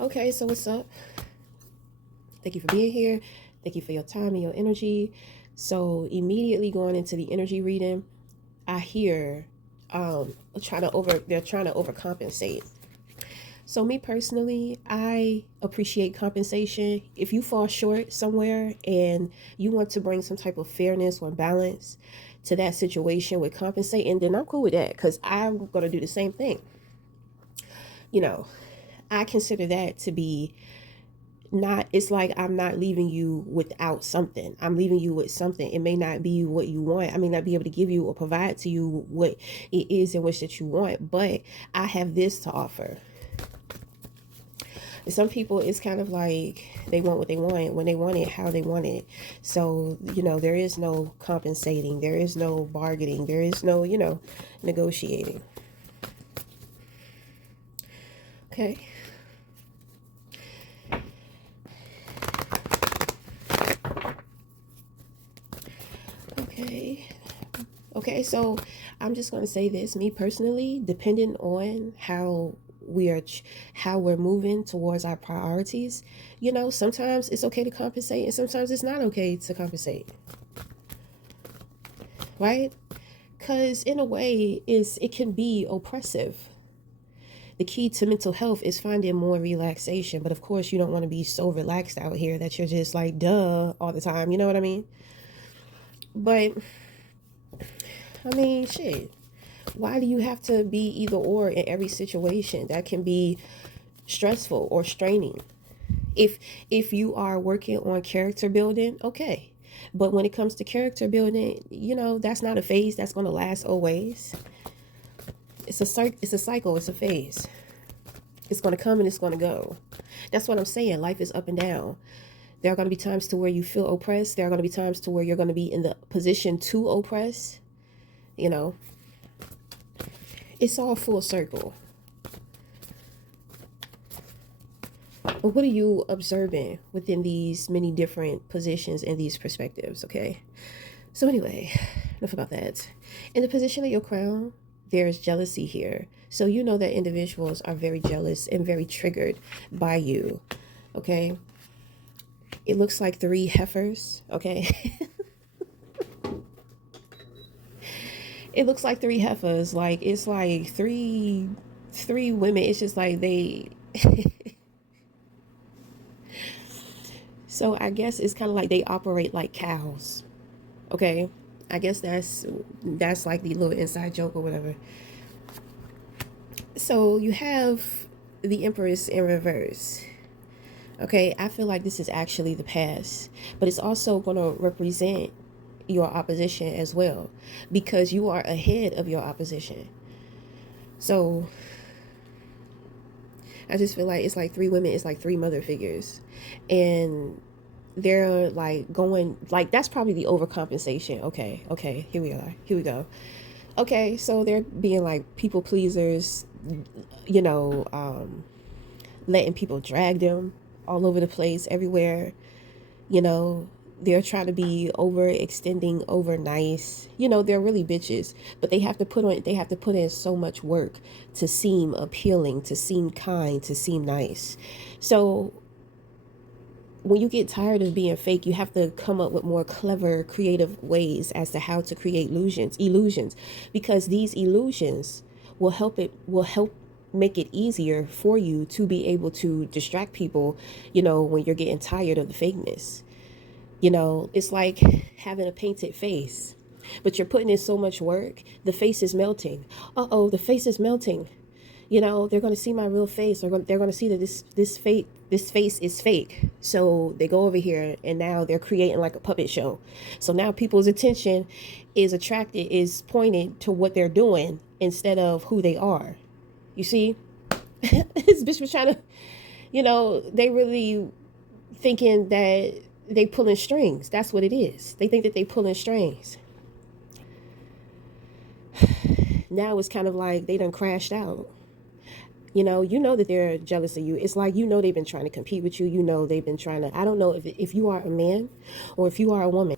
Okay, so what's up? Thank you for being here. Thank you for your time and your energy. So immediately going into the energy reading, I hear they're trying to overcompensate. So me personally, I appreciate compensation. If you fall short somewhere and you want to bring some type of fairness or balance to that situation with compensating, then I'm cool with that because I'm gonna do the same thing. You know, I consider that to be not, it's like I'm not leaving you without something. I'm leaving you with something. It may not be what you want. I may not be able to give you or provide to you what it is in which that you want, but I have this to offer. And some people, it's kind of like they want what they want when they want it, how they want it. So there is no compensating, there is no bargaining, there is no negotiating. Okay. Okay. Okay, so I'm just going to say this. Me personally, depending on we are, how we're moving towards our priorities, sometimes it's okay to compensate and sometimes it's not okay to compensate, right? Because in a way, it can be oppressive. The key to mental health is finding more relaxation, but of course, you don't want to be so relaxed out here that you're just like, duh, all the time. You know what I mean? But I mean, shit. Why do you have to be either or in every situation? That can be stressful or straining. If if you are working on character building, okay. But when it comes to character building, that's not a phase that's going to last always. It's a cycle, it's a phase. It's going to come and it's going to go. That's what I'm saying. Life is up and down. There are going to be times to where you feel oppressed. There are going to be times to where you're going to be in the position to oppress. You know, it's all full circle. But what are you observing within these many different positions and these perspectives? Okay. So, anyway, enough about that. In the position of your crown, there's jealousy here. So, you know that individuals are very jealous and very triggered by you. Okay. It looks like three heifers. Okay. It looks like three heifers. Like, it's like three women. It's just like they. So, I guess it's kind of like they operate like cows. Okay. I guess that's like the little inside joke or whatever. So you have the Empress in reverse. Okay, I feel like this is actually the past, but it's also going to represent your opposition as well because you are ahead of your opposition. So I just feel like it's like three women, it's like three mother figures. And they're like going, like, that's probably the overcompensation. Okay, here we are. Here we go. Okay, so they're being like people pleasers, you know, letting people drag them all over the place, everywhere. You know, they're trying to be overextending, over nice. They're really bitches, but they have to put in so much work to seem appealing, to seem kind, to seem nice. So when you get tired of being fake, you have to come up with more clever, creative ways as to how to create illusions, because these illusions will help make it easier for you to be able to distract people, when you're getting tired of the fakeness. It's like having a painted face, but you're putting in so much work, the face is melting. Uh-oh, the face is melting. They're going to see my real face, or they're going to see that this face is fake. So they go over here and now they're creating like a puppet show. So now people's attention is pointed to what they're doing instead of who they are. You see? This bitch was trying to, they really thinking that they pulling strings. That's what it is. They think that they pulling strings. Now it's kind of like they done crashed out. You know that they're jealous of you. It's like, they've been trying to compete with you. They've been trying to, I don't know if you are a man or if you are a woman,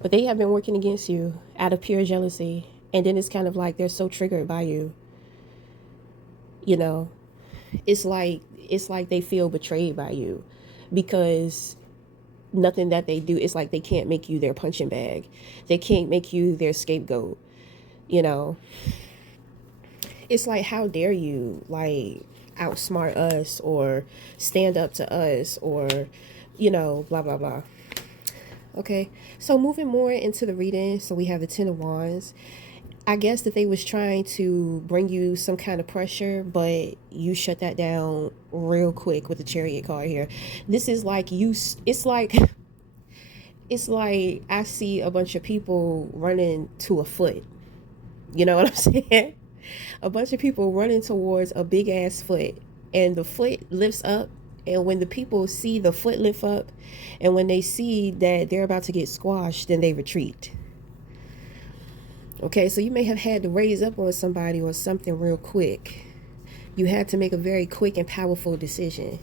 but they have been working against you out of pure jealousy. And then it's kind of like they're so triggered by you, you know. it's like they feel betrayed by you, because nothing that they do, it's like they can't make you their punching bag. They can't make you their scapegoat, you know. It's like, how dare you, like, outsmart us or stand up to us, or blah blah blah. Okay, so moving more into the reading, so we have the Ten of Wands. I guess that they was trying to bring you some kind of pressure, but you shut that down real quick with the Chariot card here. This is like you. It's like I see a bunch of people running to a foot. You know what I'm saying? A bunch of people running towards a big ass foot, and the foot lifts up. And when the people see the foot lift up, and when they see that they're about to get squashed, then they retreat. Okay, so you may have had to raise up on somebody or something real quick. You had to make a very quick and powerful decision.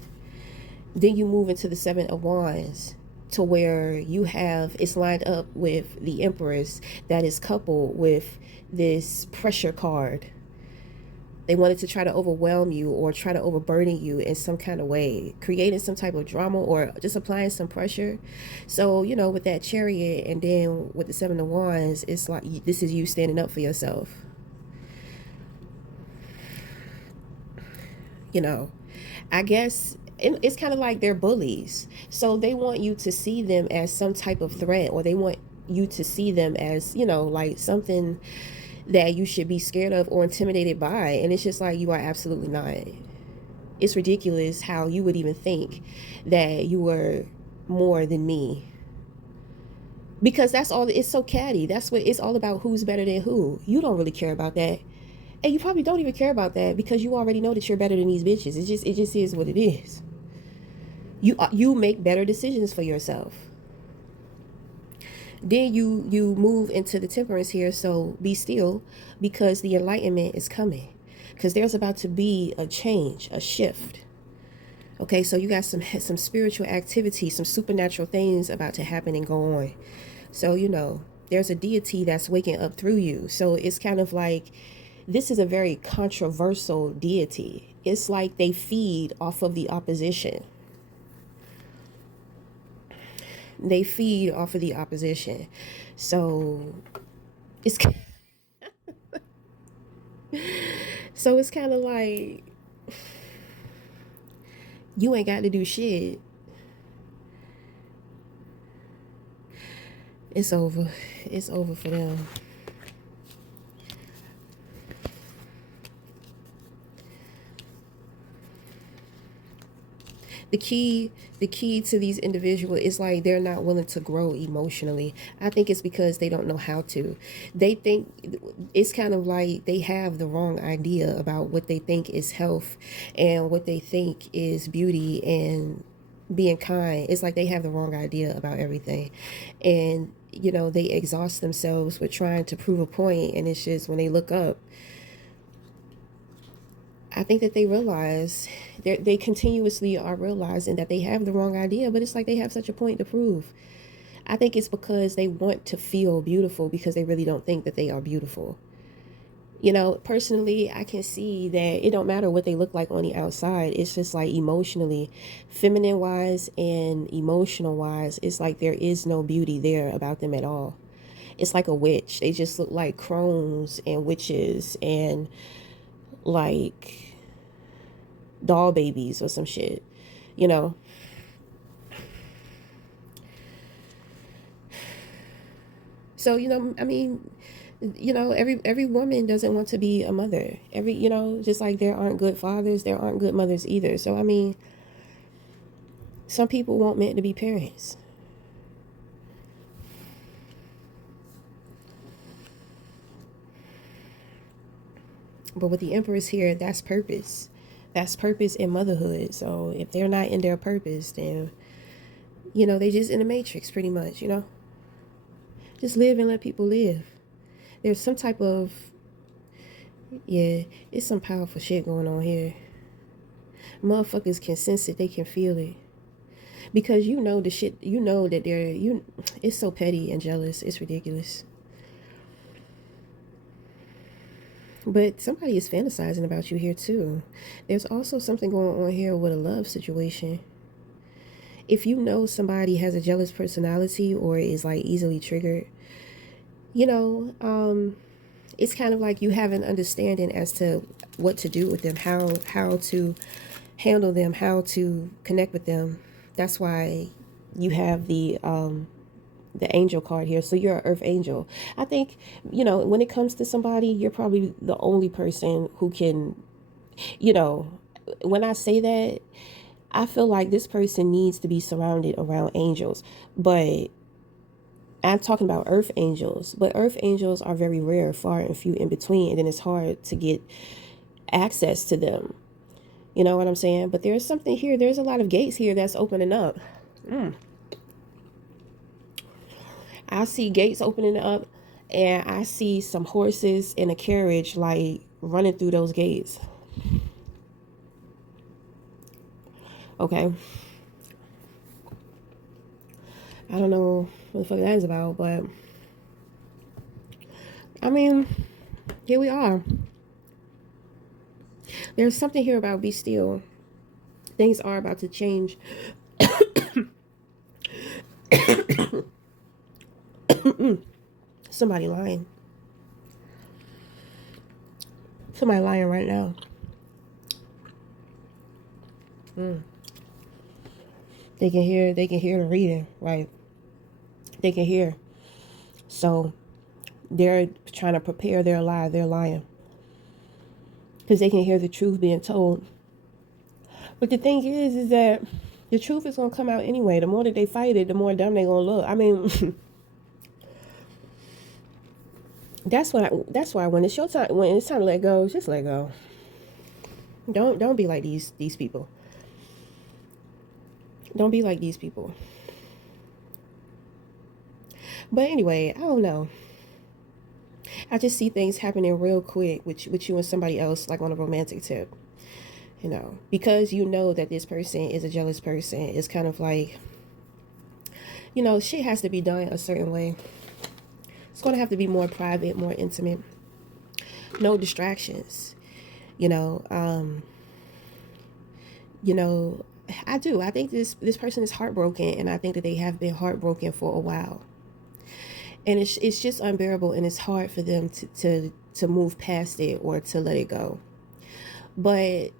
Then you move into the Seven of Wands, to where you have, it's lined up with the Empress, that is coupled with this pressure card. They wanted to try to overwhelm you or try to overburden you in some kind of way, creating some type of drama or just applying some pressure. So, with that Chariot, and then with the Seven of Wands, it's like this is you standing up for yourself. I guess it's kind of like they're bullies. So they want you to see them as some type of threat, or they want you to see them as, like something that you should be scared of or intimidated by. And it's just like, you are absolutely not. It's ridiculous how you would even think that you were more than me. Because that's all, it's so catty. That's what it's all about, who's better than who. You don't really care about that. And you probably don't even care about that, because you already know that you're better than these bitches. It just is what it is. You make better decisions for yourself. Then you move into the Temperance here, so be still, because the enlightenment is coming, because there's about to be a change, a shift. Okay, so you got some spiritual activity, some supernatural things about to happen and go on. So there's a deity that's waking up through you. So it's kind of like, this is a very controversial deity. It's like they feed off of the opposition. They feed off of the opposition. So it's it's kind of like, you ain't got to do shit. It's over. It's over for them. The key to these individuals is like, they're not willing to grow emotionally. I think it's because they don't know how to. They think it's kind of like they have the wrong idea about what they think is health and what they think is beauty and being kind. It's like they have the wrong idea about everything. And they exhaust themselves with trying to prove a point, and it's just, when they look up, I think that they realize, they continuously are realizing that they have the wrong idea, but it's like they have such a point to prove. I think it's because they want to feel beautiful, because they really don't think that they are beautiful. Personally, I can see that it don't matter what they look like on the outside. It's just like, emotionally, feminine wise and emotional wise, it's like there is no beauty there about them at all. It's like a witch. They just look like crones and witches and like doll babies or some shit, you know. So I mean, every woman doesn't want to be a mother. Just like there aren't good fathers, there aren't good mothers either. So I mean, some people weren't meant to be parents. But with the Empress here, that's purpose. That's purpose in motherhood. So if they're not in their purpose, then they just in the matrix pretty much. Just live and let people live. There's some type of, yeah, it's some powerful shit going on here. Motherfuckers can sense it, they can feel it. Because the shit, that it's so petty and jealous, it's ridiculous. But somebody is fantasizing about you here too. There's also something going on here with a love situation. If you know somebody has a jealous personality or is like easily triggered, you know, it's kind of like you have an understanding as to what to do with them, how to handle them, how to connect with them. That's why you have the angel card here. So you're an earth angel. I think, when it comes to somebody, you're probably the only person who can, you know, when I say that, I feel like this person needs to be surrounded around angels. But I'm talking about earth angels, but earth angels are very rare, far and few in between, and then it's hard to get access to them. You know what I'm saying? But there's something here. There's a lot of gates here that's opening up. I see gates opening up, and I see some horses in a carriage like running through those gates. Okay. I don't know what the fuck that is about, but I mean, here we are. There's something here about be still. Things are about to change. Somebody lying. Somebody lying right now. They can hear. They can hear the reading, right? They can hear. So they're trying to prepare their lie. They're lying because they can hear the truth being told. But the thing is that the truth is gonna come out anyway. The more that they fight it, the more dumb they gonna look. I mean, that's why when it's your time, when it's time to let go, just let go. Don't be like these people. Don't be like these people. But anyway, I don't know. I just see things happening real quick with you and somebody else, like on a romantic tip. Because you know that this person is a jealous person. It's kind of like, shit has to be done a certain way. It's going to have to be more private, more intimate. No distractions. You know, I do. I think this person is heartbroken, and I think that they have been heartbroken for a while. And it's just unbearable, and it's hard for them to move past it or to let it go. But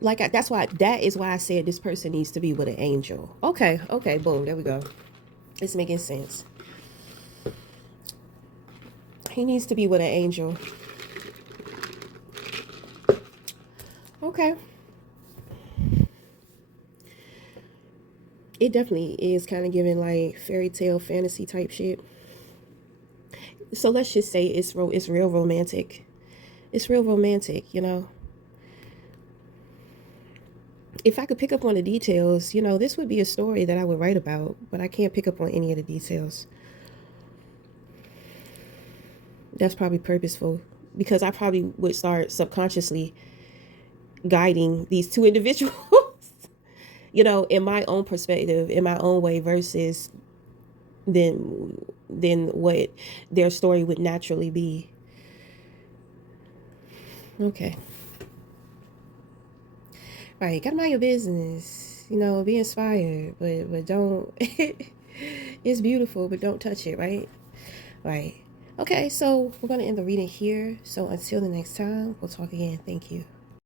that is why I said this person needs to be with an angel. Okay, boom, there we go. It's making sense. He needs to be with an angel. Okay. It definitely is kind of giving like fairy tale fantasy type shit. So let's just say it's real romantic. It's real romantic, If I could pick up on the details, this would be a story that I would write about, but I can't pick up on any of the details. That's probably purposeful because I probably would start subconsciously guiding these two individuals, in my own perspective, in my own way, versus than what their story would naturally be. Okay. Right, gotta mind your business. Be inspired, but don't. It's beautiful, but don't touch it. Right. Right. Okay, so we're gonna end the reading here. So until the next time, we'll talk again. Thank you.